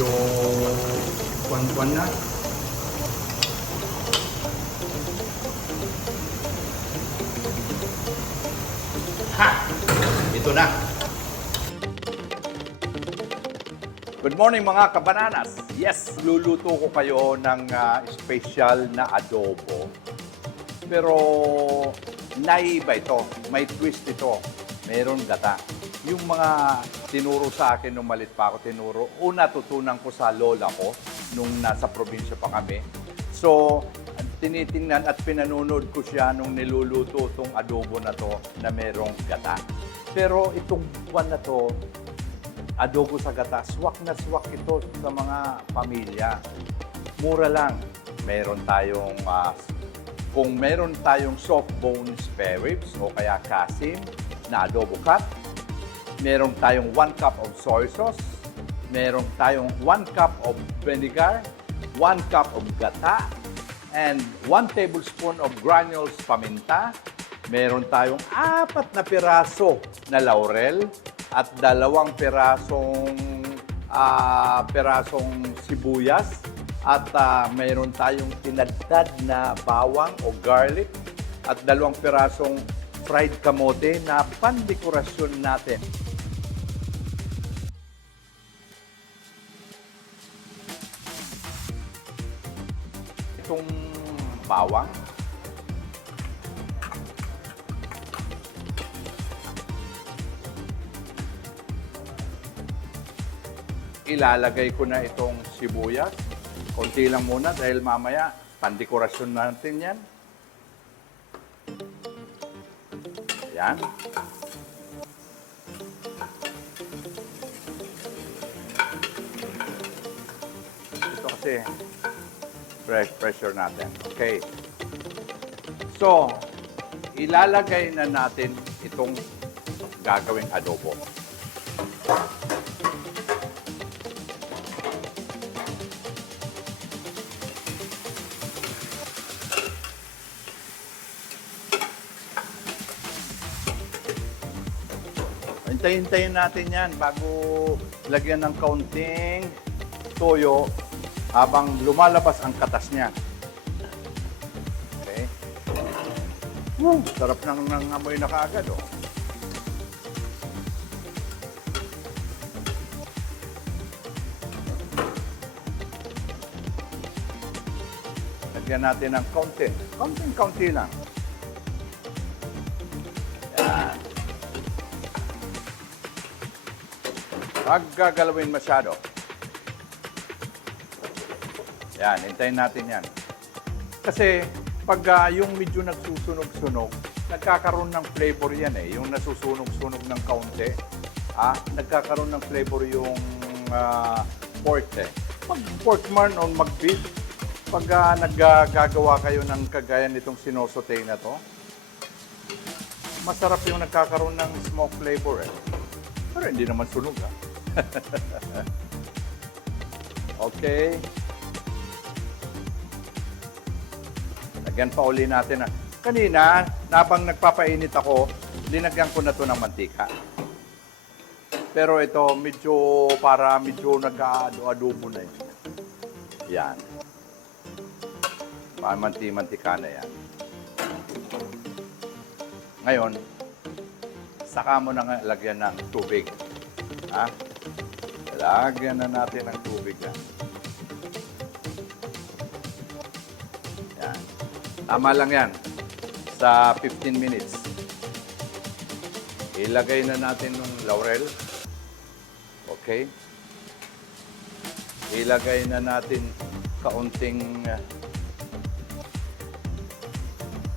medyo kwan-kwan na. Ha! Ito na. Good morning mga kabananas. Yes, luluto ko kayo ng special na adobo. Pero naiba ito. May twist ito. Meron gata. Yung mga tinuro sa akin nung malit pa ako, natutunan ko sa lola ko nung nasa probinsya pa kami. So, tinitingnan at pinanonood ko siya nung niluluto itong adobo na to na merong gata. Pero itong buwan na to, adobo sa gata, swak na swak ito sa mga pamilya. Mura lang. Meron tayong, kung meron tayong soft bone spare ribs o kaya kasim na adobo cut, meron tayong 1 cup of soy sauce, meron tayong 1 cup of vinegar, 1 cup of gata, and 1 tablespoon of granules paminta. Meron tayong 4 na piraso na laurel at 2 pirasong sibuyas. At meron tayong tinadtad na bawang o garlic at 2 pirasong fried kamote na pandekorasyon natin. Itong bawang, ilalagay ko na itong sibuyas. Konti lang muna dahil mamaya pandekorasyon natin yan. Ayan. Ito kasi pressure natin. Okay. So, ilalagay na natin itong gagawing adobo. Hintayin natin yan bago lagyan ng kaunting toyo habang lumalabas ang katas niya. Okay. Sarap ng amoy na kaagad, oh. Lagyan natin ng kaunti lang. Yan. Huwag gagalawin masyado. Yan, hintayin natin yan. Kasi pag yung medyo nagsusunog-sunog, nagkakaroon ng flavor yan eh. Yung nasusunog-sunog ng kaunti, nagkakaroon ng flavor yung pork eh. Mag pork man o mag beef, pag naggagawa kayo ng kagaya nitong sinosote na to, masarap yung nagkakaroon ng smoke flavor eh. Pero hindi naman sunog Okay. Lagyan pa uli natin. Kanina, habang nagpapainit ako, linagyan ko na to ng mantika. Pero ito, medyo nag-adobo na yun. Yan. Mantika na yan. Ngayon, saka mo na lagyan ng tubig. Lagyan na natin ng tubig yan. Yan. Tama lang yan. Sa 15 minutes. Ilagay na natin ng laurel. Okay. Ilagay na natin kaunting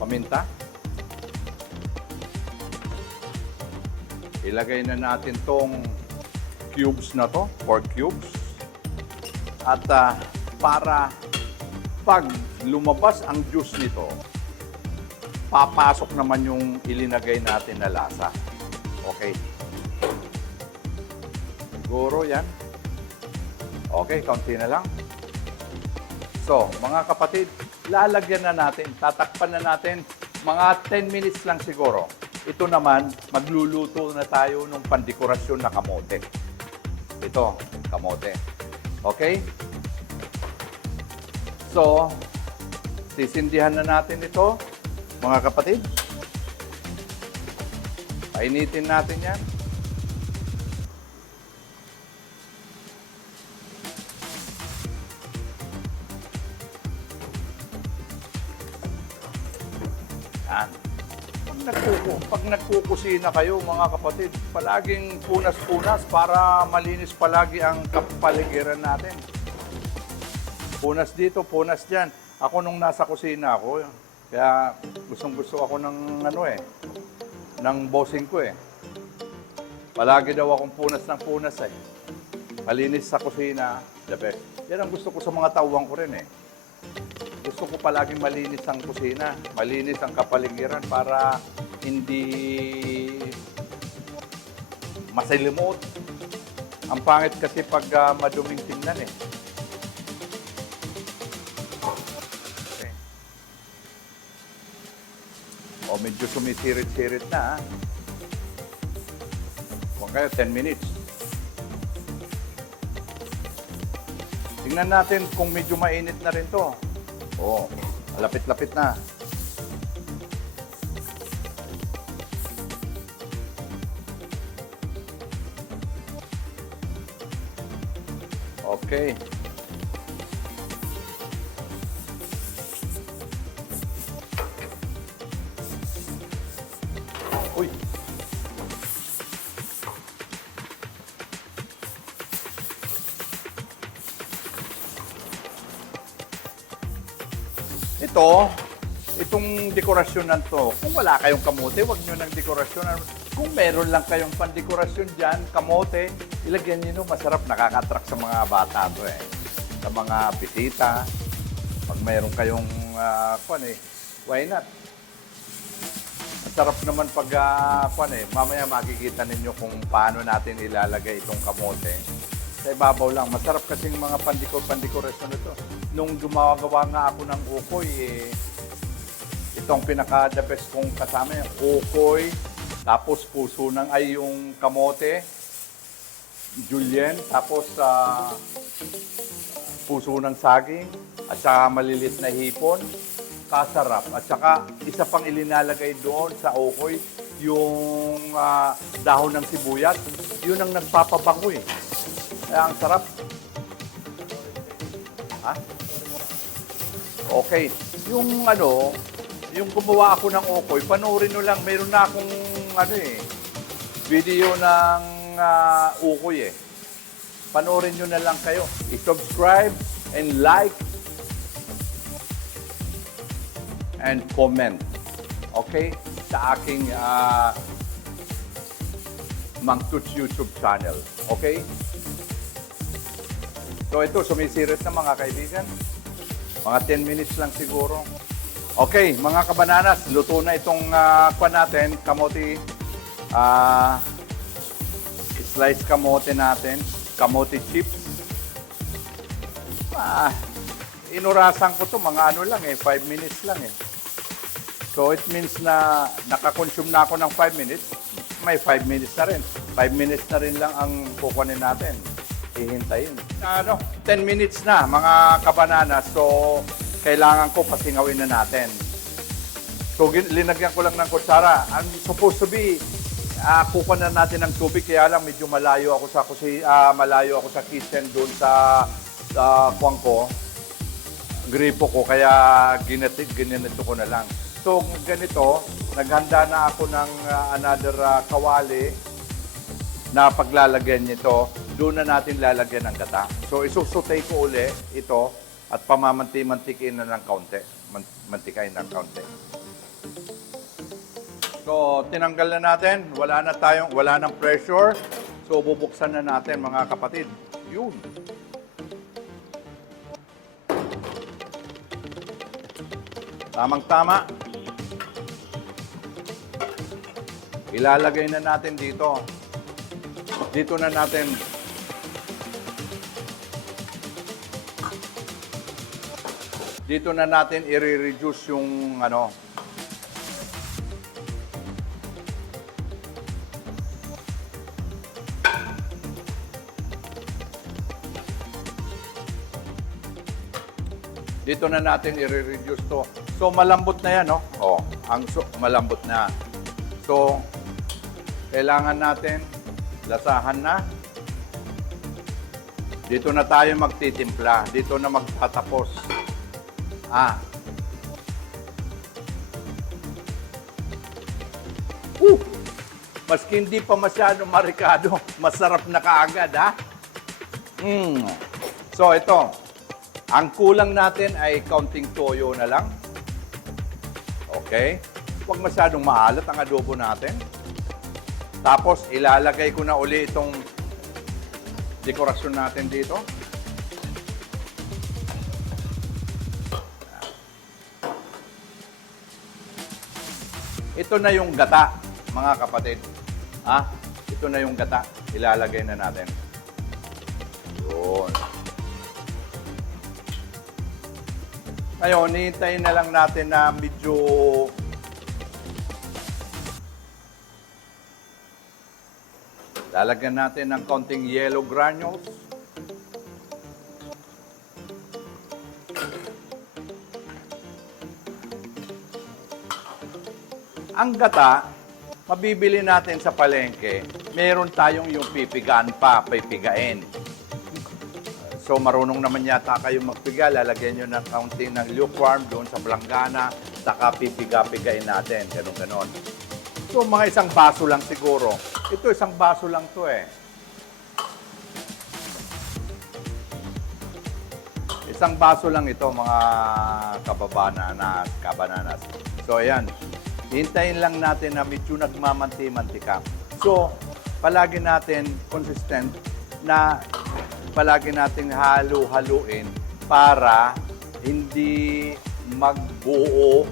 paminta. Ilagay na natin tong cubes na to, 4 cubes. At para pag lumabas ang juice nito, papasok naman yung ilinagay natin na lasa. Okay. Siguro yan. Okay, kaunti na lang. So, mga kapatid, lalagyan na natin, tatakpan na natin, mga 10 minutes lang siguro. Ito naman, magluluto na tayo ng pandekorasyon na kamote. Ito, kamote. Okay? So, sisindihan na natin ito, mga kapatid. Painitin natin yan. Yan. Pag nagkukusina kayo, mga kapatid, palaging punas-punas para malinis palagi ang kapaligiran natin. Punas dito, punas dyan. Ako nung nasa kusina ako, kaya gustong-gusto ako ng ng bossing ko eh. Palagi daw akong punas ng punas eh. Malinis sa kusina, the best. Yan ang gusto ko sa mga tauwang ko rin eh. Gusto ko palaging malinis ang kusina, malinis ang kapaligiran para hindi masilimot. Ang pangit kasi pag maduming tingnan eh. Okay. O medyo sumisirit-sirit na. Kung kayo, 10 minutes. Tingnan natin kung medyo mainit na rin to. Oo, lapit-lapit na. Okay. Uy. Itong dekorasyon na to, kung wala kayong kamote, wag nyo ng dekorasyon. Kung meron lang kayong pandekorasyon dyan, kamote, ilagyan nyo, masarap, nakaka-attract sa mga bata to eh. Sa mga bisita, pag meron kayong, why not? Masarap naman pag, mamaya makikita ninyo kung paano natin ilalagay itong kamote. Sa ibabaw lang, masarap kasing mga pandekorasyon nito. Nung gumagawa nga ako ng ukoy, itong pinaka-the best kong kasama yung ukoy, tapos puso ng yung kamote, julienne, tapos puso ng saging, at saka malilit na hipon, kasarap. At saka isa pang ilinalagay doon sa ukoy, yung dahon ng sibuyas, yun ang nagpapabango eh. Kaya ang sarap. Ha? Okay. Yung gumawa ako ng ukoy, panoorin nyo lang. Meron na akong video ng ukoy eh. Panoorin nyo na lang kayo. I-subscribe and like and comment. Okay? Sa aking Mang Tuts YouTube channel. Okay? So ito, sumisirit na mga kaibigan. Mga 10 minutes lang siguro. Okay, mga kabananas, luto na itong natin, kamote. Slice kamote natin, kamote chips. Inurasan ko to mga 5 minutes lang eh. So it means na nakakonsume na ako ng 5 minutes, may 5 minutes na rin. 5 minutes na rin lang ang kukunin natin. Hihintayin. 10 minutes na mga kabananas. So, kailangan ko pasingawin na natin. So, linagyan ko lang ng kutsara. I'm supposed to be, kukunan na natin ng tubig. Kaya lang, medyo malayo ako sa kitchen doon sa kuwang ko. Gripo ko. Kaya ginanito ko na lang. So, ganito, naghanda na ako ng another kawali na paglalagyan nito. Doon na natin lalagyan ng gata. So, isusutay ko uli ito at pamamanti-mantikin na ng kaunti. Mantikain ng kaunti. So, tinanggal na natin. Wala nang pressure. So, bubuksan na natin mga kapatid. Yun. Tamang-tama. Ilalagay na natin dito. Dito na natin i-reduce yung Dito na natin i-reduce to. So, malambot na yan, no? Oh, malambot na. So, kailangan natin lasahan na. Dito na tayo magtitimpla. Dito na magtatapos. Maski hindi pa masyado marikado, masarap na kaagad, ha? So, ito. Ang kulang natin ay kaunting toyo na lang. Okay? Huwag masyadong maalat ang adobo natin. Tapos, ilalagay ko na uli itong dekorasyon natin dito. Ito na yung gata, mga kapatid. Ito na yung gata. Ilalagay na natin. Yun. Ngayon, hihintayin na lang natin na medyo lalagyan natin ng konting yellow granules. Ang gata, mabibili natin sa palengke, meron tayong yung pipigaan pa, pipigain. So, marunong naman yata kayo magpiga. Lalagyan nyo ng kaunting ng lukewarm doon sa palanggana, saka pipiga-pigain natin. Ganon-ganon. So, mga isang baso lang siguro. Ito, isang baso lang to eh. Isang baso lang ito, mga kabananas. So, ayan. Hintayin lang natin na medyo nagmamanti-mantika. So, palagi natin consistent na palagi natin halo-haluin para hindi magbuo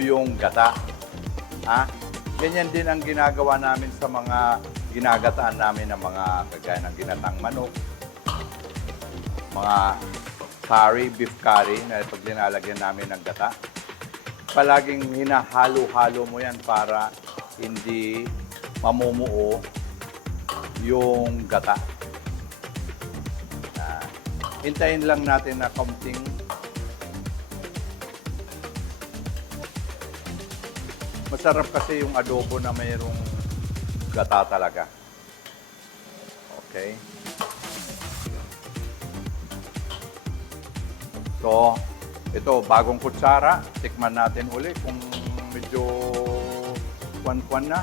yung gata. Ganyan din ang ginagawa namin sa mga ginagataan namin ng mga kagaya ng ginatang manok, mga curry, beef curry na pag linalagyan namin ng gata. Palaging hinahalo-halo mo yan para hindi mamumuo yung gata. Hintayin lang natin na kaunting masarap kasi yung adobo na mayroong gata talaga. Okay. So, ito, bagong kutsara. Tikman natin uli kung medyo kwan-kwan na.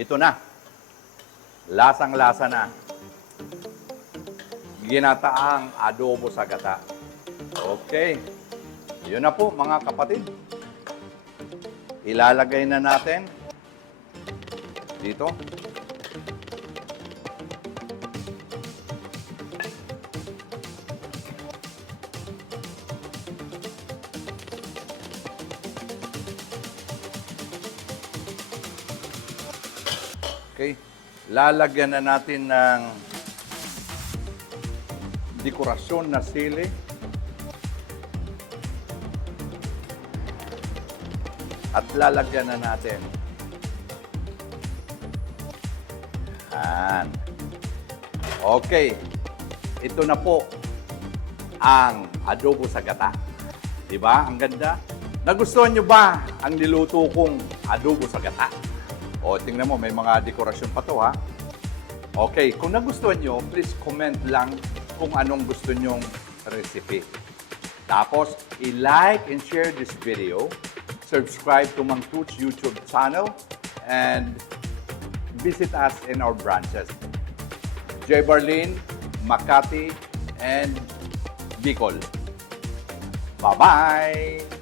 Ito na. Lasang-lasa na. Ginataang adobo sa gata. Okay. Yun na po, mga kapatid. Ilalagay na natin dito. Okay. Lalagyan na natin ng dekorasyon na sili. At lalagyan na natin. Okay. Ito na po ang adobo sa gata. Diba? Ang ganda. Nagustuhan nyo ba ang niluto kong adobo sa gata? O, tingnan mo, may mga dekorasyon pa to, ha? Okay, kung nagustuhan nyo, please comment lang kung anong gusto nyong recipe. Tapos, i-like and share this video, subscribe to Mang Toots YouTube channel, and visit us in our branches. J. Barlin, Makati, and Bicol. Bye-bye!